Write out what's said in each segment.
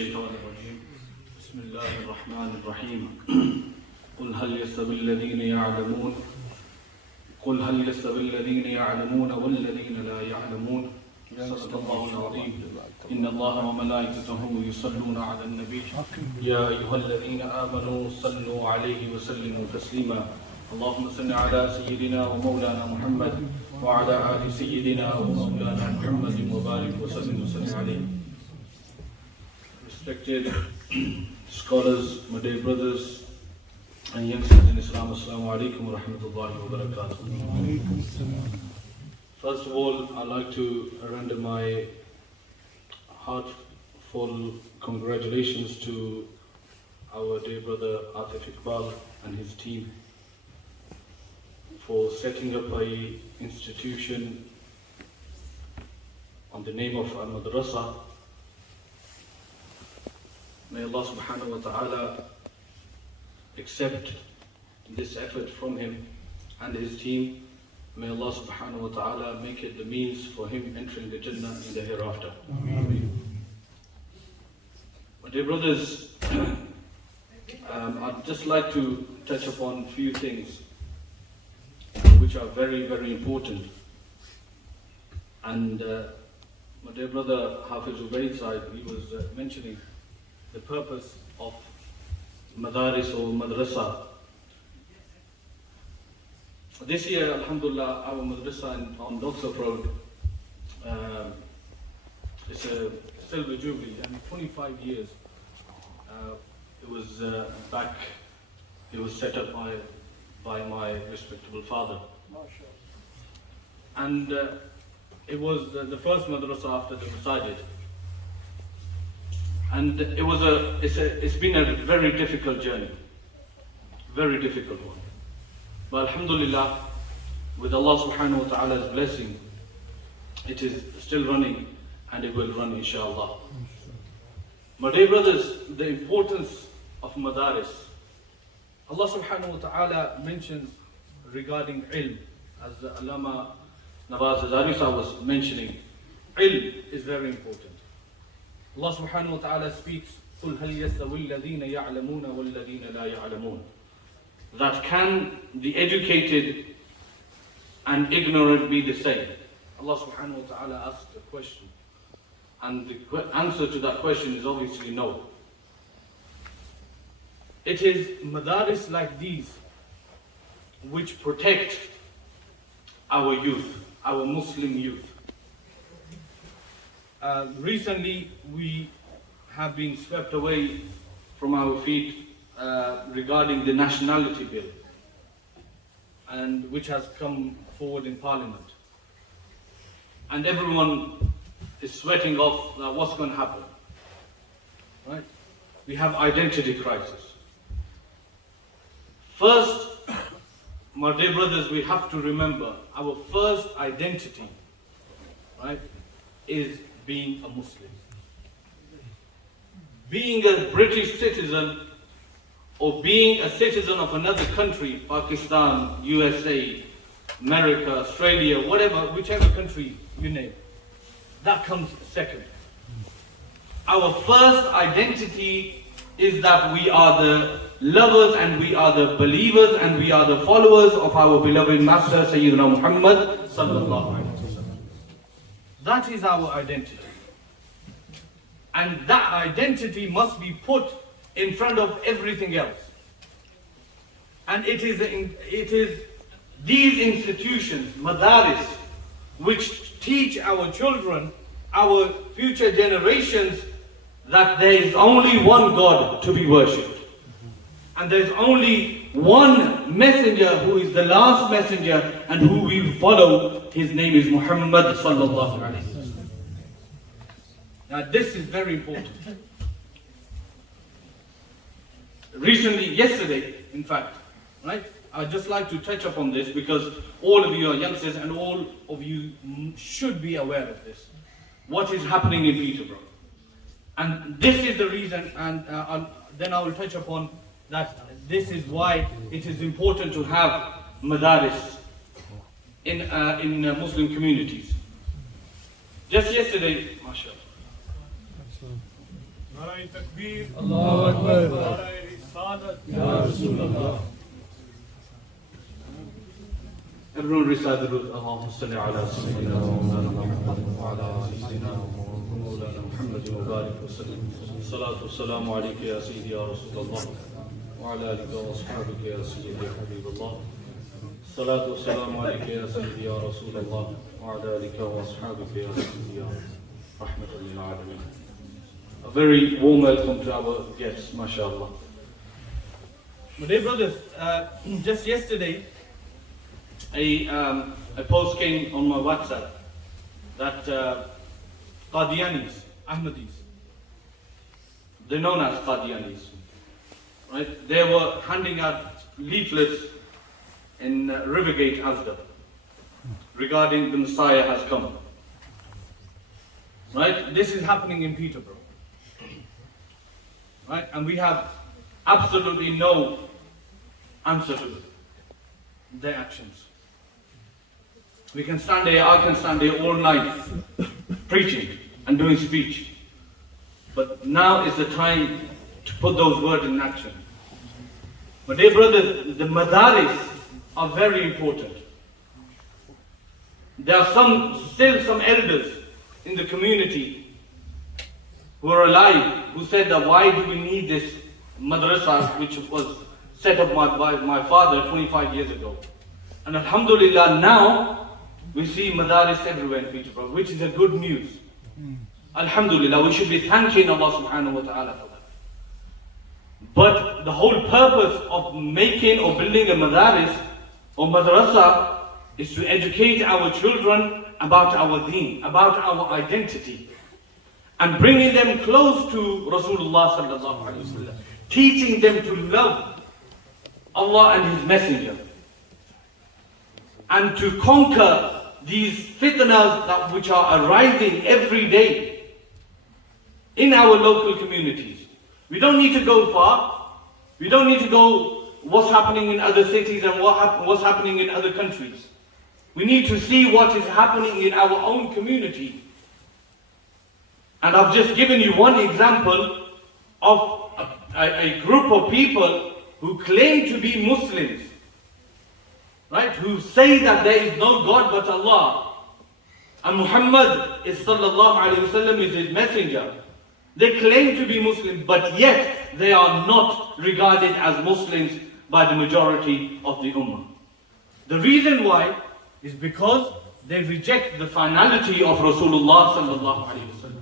الشيطان الرجيم بسم الله الرحمن الرحيم قل هل يستوي الذين يعلمون والذين لا يعلمون صدق الله العظيم إن الله وملائكته يصلون على النبي يا أيها الذين آمنوا صلوا عليه وسلموا تسليما اللهم صل على سيدنا ومولانا محمد وعلى آل سيدنا ومولانا محمد وبارك وسلم عليه. Respected scholars, my dear brothers and youngsters in Islam, Assalamu alaikum wa rahmatullahi wa barakatuh. First of all, I'd like to render my heartful congratulations to our dear brother Hafiz Iqbal and his team for setting up an institution on the name of al-Madrasa. May Allah subhanahu wa ta'ala accept this effort from him and his team. May Allah subhanahu wa ta'ala make it the means for him entering the Jannah in the hereafter. Ameen. My dear brothers, I'd just like to touch upon a few things which are very, very important. And my dear brother Hafiz Bilal Saab, he was mentioning the purpose of Madaris or Madrasa. This year, alhamdulillah, our Madrasa on Doxoff Road, it's a silver jubilee, and 25 years it was set up by my respectable father. And it was the first Madrasa after the Sajjad. And it's been a very difficult journey, very difficult one. But alhamdulillah, with Allah subhanahu wa ta'ala's blessing, it is still running and it will run inshallah. My dear brothers, the importance of Madaris. Allah subhanahu wa ta'ala mentions regarding ilm, as the Allama Hazarvi was mentioning, ilm is very important. Allah subhanahu wa ta'ala speaks, قُلْ هَلْ يَسْتَوِي الَّذِينَ يَعْلَمُونَ وَالَّذِينَ لَا يَعْلَمُونَ. That can the educated and ignorant be the same? Allah subhanahu wa ta'ala asked a question, and the answer to that question is obviously no. It is madaris like these which protect our youth, our Muslim youth. Recently we have been swept away from our feet regarding the nationality bill, and which has come forward in Parliament. And everyone is sweating off what's going to happen. Right? We have identity crisis. First, my dear brothers, we have to remember our first identity, right, is being a Muslim. Being a British citizen or being a citizen of another country, Pakistan, USA, America, Australia, whichever country you name, that comes second. Our first identity is that we are the lovers and we are the believers and we are the followers of our beloved Master Sayyidina Muhammad sallallahu alaihi wasallam. That is our identity. And that identity must be put in front of everything else. And it is these institutions, madaris, which teach our children, our future generations, that there is only one God to be worshipped. And there is only one messenger who is the last messenger and who we follow. His name is Muhammad sallallahu alaihi wasallam. Now this is very important. Recently, yesterday, in fact, right? I'd just like to touch upon this because all of you are youngsters and all of you should be aware of this. What is happening in Peterborough. And this is the reason, and then I will touch upon that. This is why it is important to have madaris in Muslim communities. Just yesterday, mashallah. Nara'i Takbir, Allahu Akbar, Nara'i Risalat, Ya Rasulullah. Everyone recite the root. Allahumma salli ala Sayyidina Mawlana Muhammad wa ala ali Sayyidina Mawlana Muhammad wa barik wa sallim. Salatu wassalamu alayka ya Sayyidi ya Rasulullah wa ala alika wa ashabika ya Sayyidi ya Habibullah. Salatu wassalamu alayka ya Sayyidi ya Rasulullah wa ala alika wa ashabika ya Sayyidi ya Rahmatan lil Alameen. A very warm welcome to our guests, mashallah. My dear brothers, just yesterday a post came on my WhatsApp that Qadianis, Ahmadis, they're known as Qadianis, right? They were handing out leaflets in Rivergate, Asad, regarding the Messiah has come. Right? This is happening in Peterborough. Right? And we have absolutely no answer to their actions. We can stand here, I can stand here all night preaching and doing speech. But now is the time to put those words in action. My dear brothers, the madaris are very important. There are still some elders in the community who are alive who said that why do we need this madrasa which was set up by my father 25 years ago. And alhamdulillah, now we see madaris everywhere in Peterborough, which is a good news. Alhamdulillah, we should be thanking Allah subhanahu wa ta'ala for that. But the whole purpose of making or building a madaris or madrasa is to educate our children about our deen, about our identity, and bringing them close to Rasulullah sallallahu alaihi wasallam, teaching them to love Allah and His Messenger, and to conquer these fitnas which are arising every day in our local communities. We don't need to go far. We don't need to go what's happening in other cities and what's happening in other countries. We need to see what is happening in our own community. And I've just given you one example of a group of people who claim to be Muslims, right? Who say that there is no God but Allah, and Muhammad is sallallahu alaihi wasallam is His messenger. They claim to be Muslim, but yet they are not regarded as Muslims by the majority of the Ummah. The reason why is because they reject the finality of Rasulullah sallallahu alaihi wasallam.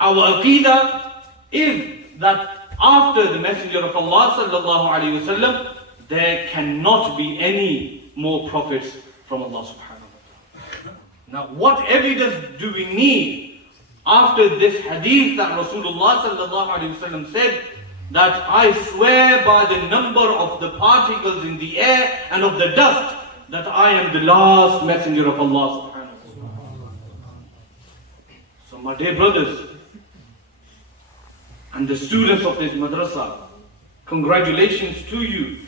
Our aqidah is that after the Messenger of Allah sallallahu alaihi wasallam, there cannot be any more prophets from Allah subhanahu wa ta'ala. Now, what evidence do we need after this hadith that Rasulullah sallallahu alaihi wasallam said that I swear by the number of the particles in the air and of the dust that I am the last messenger of Allah subhanahu wa ta'ala. So my dear brothers and the students of this madrasa, congratulations to you.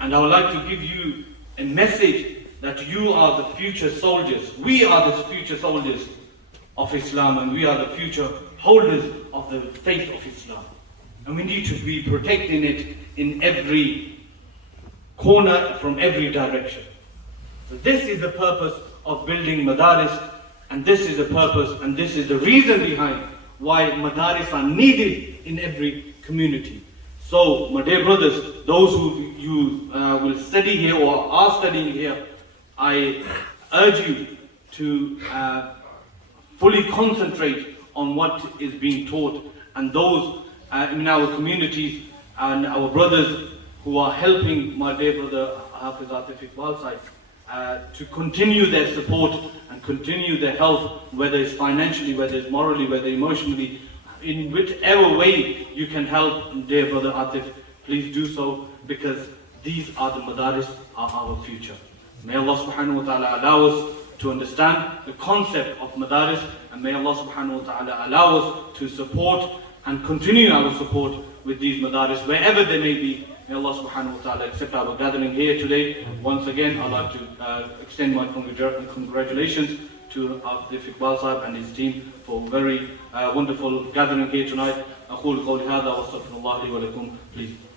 And I would like to give you a message that you are the future soldiers. We are the future soldiers of Islam, and we are the future holders of the faith of Islam. And we need to be protecting it in every corner, from every direction. So this is the purpose of building madaris, and this is the purpose and this is the reason behind why madaris are needed in every community. So, my dear brothers, those who you will study here or are studying here, I urge you to fully concentrate on what is being taught, and those in our communities and our brothers who are helping my dear brother Hafiz Bilal Saab to continue their support and continue their help, whether it's financially, whether it's morally, whether emotionally, in whichever way you can help dear brother Atif, please do so, because these are the madaris, are our future. May Allah subhanahu wa ta'ala allow us to understand the concept of madaris, and may Allah subhanahu wa ta'ala allow us to support and continue our support with these madaris wherever they may be. May Allah subhanahu wa ta'ala accept our gathering here today. Once again, I'd like to extend my congratulations to Hafiz Bilal Saab and his team for a very wonderful gathering here tonight. أقول قولي هذا وأستغفر الله لي ولكم. Please.